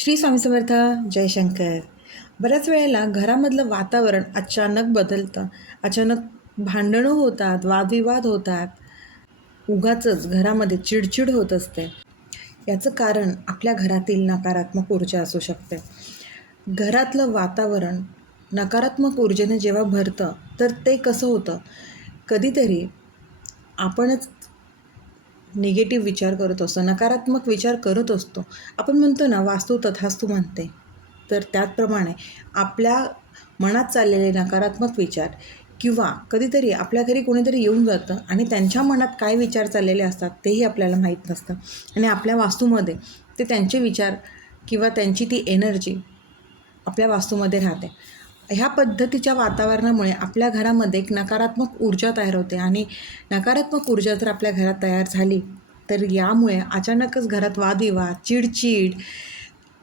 श्री स्वामी समर्थ. जयशंकर. बऱ्याच वेळेला घरामधलं वातावरण अचानक बदलतं. अचानक भांडणं होतात, वादविवाद होतात, उगाचच घरामध्ये चिडचिड होत असते. याचं कारण आपल्या घरातील नकारात्मक ऊर्जा असू शकते. घरातलं वातावरण नकारात्मक ऊर्जेने जेव्हा भरतं तर ते कसं होतं, कधीतरी आपणच निगेटिव्ह विचार करत असतो, नकारात्मक विचार करत असतो. आपण म्हणतो ना, वास्तू तथास्तू म्हणते. तर त्याचप्रमाणे आपल्या मनात चाललेले नकारात्मक विचार किंवा कधीतरी आपल्या घरी कोणीतरी येऊन जातं आणि त्यांच्या मनात काय विचार चाललेले असतात तेही आपल्याला माहीत नसतं आणि आपल्या वास्तूमध्ये ते त्यांचे विचार किंवा त्यांची ती एनर्जी आपल्या वास्तूमध्ये राहते. ह्या पद्धतीच्या वातावरणामुळे आपल्या घरामध्ये एक नकारात्मक ऊर्जा तयार होते आणि नकारात्मक ऊर्जा जर आपल्या घरात तयार झाली तर यामुळे अचानकच घरात वादविवाद, चिडचिड,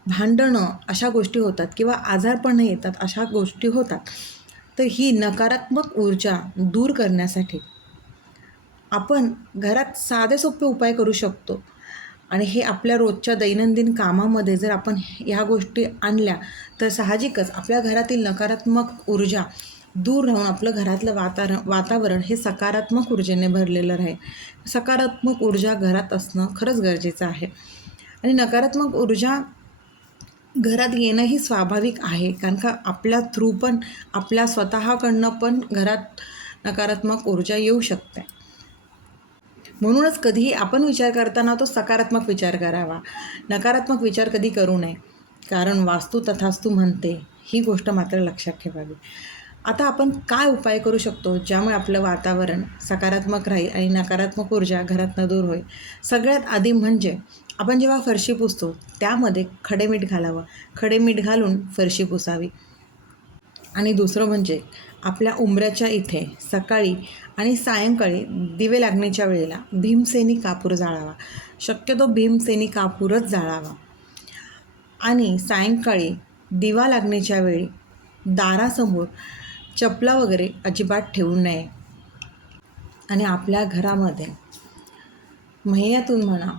भांडणं अशा गोष्टी होतात किंवा आजारपण येतात, अशा गोष्टी होतात. तर ही नकारात्मक ऊर्जा दूर करण्यासाठी आपण घरात साधे सोपे उपाय करू शकतो आणि हे आपल्या रोजच्या दैनंदिन कामामध्ये जर आपण ह्या गोष्टी आणल्या तर साहजिकच आपल्या घरातील नकारात्मक ऊर्जा दूर राहून आपलं घरातलं वातावरण हे सकारात्मक ऊर्जेने भरलेलं राहील. सकारात्मक ऊर्जा घरात असणं खरंच गरजेचं आहे आणि नकारात्मक ऊर्जा घरात येणंही स्वाभाविक आहे, कारण का आपल्या थ्रू पण आपल्या स्वतःकडनं पण घरात नकारात्मक ऊर्जा येऊ शकते. म्हणूनच कधीही आपण विचार करताना तो सकारात्मक विचार करावा, नकारात्मक विचार कधी करू नये, कारण वास्तू तथास्तू म्हणते, ही गोष्ट मात्र लक्षात ठेवावी. आता आपण काय उपाय करू शकतो ज्यामुळे आपलं वातावरण सकारात्मक राहील आणि नकारात्मक ऊर्जा घरातनं दूर होईल? सगळ्यात आधी म्हणजे आपण जेव्हा फरशी पुसतो त्यामध्ये खडे मीठ घालावं, खडे मीठ घालून फरशी पुसावी. आणि दुसरं म्हणजे आपल्या उंबऱ्याच्या इथे सकाळी आणि सायंकाळी दिवे लागण्याच्या वेळेला भीमसेनी कापूर जाळावा. शक्यतो भीमसेनी कापूरच जाळावा. आणि सायंकाळी दिवा लागण्याच्या वेळी दारासमोर चपला वगैरे अजिबात ठेवू नये. आणि आपल्या घरामध्ये महिन्यातून म्हणा,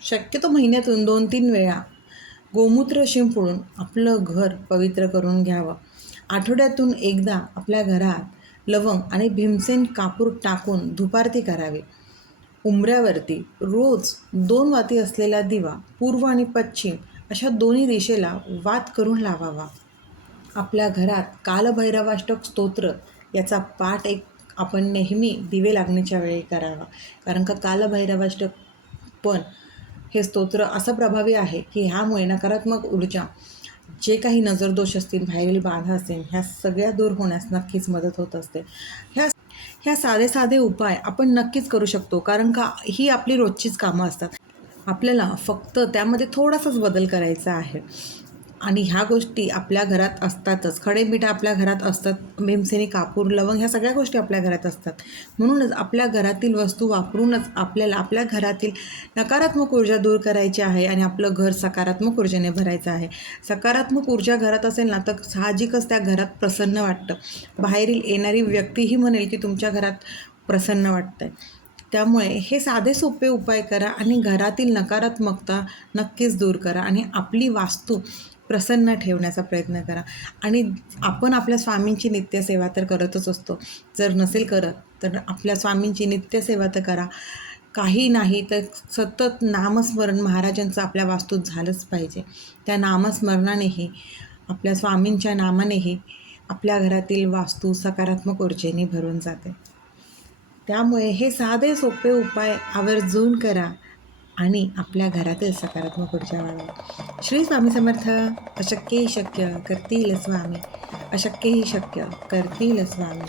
शक्यतो महिन्यातून 2-3 वेळा गोमूत्र शिंपडून आपलं घर पवित्र करून घ्यावं. आठवड्यातून एकदा आपल्या घरात लवंग आणि भीमसेन कापूर टाकून धूपारती करावी. उंबऱ्यावरती रोज 2 वाती असलेला दिवा पूर्व आणि पश्चिम अशा दोन्ही दिशेला वात करून लावावा. आपल्या घरात कालभैरवाष्टक स्तोत्र याचा पाठ आपण नेहमी दिवे लागण्याच्या वेळी करावा, कारण का कालभैरवाष्टक पण हे स्तोत्र असं प्रभावी आहे की ह्यामुळे नकारात्मक ऊर्जा, जे काही नजरदोष असतील, बाहेरील बाधा असेल, ह्या सगळ्या दूर होण्यास नक्कीच मदत होत असते. ह्या साधे साधे उपाय आपण नक्कीच करू शकतो, कारण का ही आपली रोजचीच कामं असतात. आपल्याला फक्त त्यामध्ये थोडासाच बदल करायचा आहे आणि ह्या गोष्टी आपल्या घरात असतातच. खडे मीठ आपल्या घरात असतात, भीमसेनी कापूर, लवंग ह्या सगळ्या गोष्टी आपल्या घरात असतात. म्हणूनच आपल्या घरातील वस्तू वापरूनच आपल्याला आपल्या घरातील नकारात्मक ऊर्जा दूर करायची आहे आणि आपलं घर सकारात्मक ऊर्जेने भरायचं आहे. सकारात्मक ऊर्जा घरात असेल ना तर साहजिकच त्या घरात प्रसन्न वाटतं. बाहेरील येणारी व्यक्तीही म्हणेल की तुमच्या घरात प्रसन्न वाटतं आहे. त्यामुळे हे साधे सोपे उपाय करा आणि घरातील नकारात्मकता नक्कीच दूर करा आणि आपली वास्तू प्रसन्न ठेवण्याचा प्रयत्न करा. आणि आपण आपल्या स्वामींची नित्यसेवा तर करतच असतो. जर नसेल करत तर आपल्या स्वामींची नित्यसेवा तर करा. काही नाही तर सतत नामस्मरण महाराजांचं आपल्या वास्तूत झालंच पाहिजे. त्या नामस्मरणानेही, आपल्या स्वामींच्या नामानेही आपल्या घरातील वास्तू सकारात्मक ऊर्जेने भरून जाते. त्यामुळे हे साधे सोपे उपाय आवर्जून करा आणि आपल्या घरातील सकारात्मक ऊर्जा वाढवा. श्री स्वामी समर्थ. अशक्यही शक्य करतील स्वामी, अशक्यही शक्य करतील स्वामी.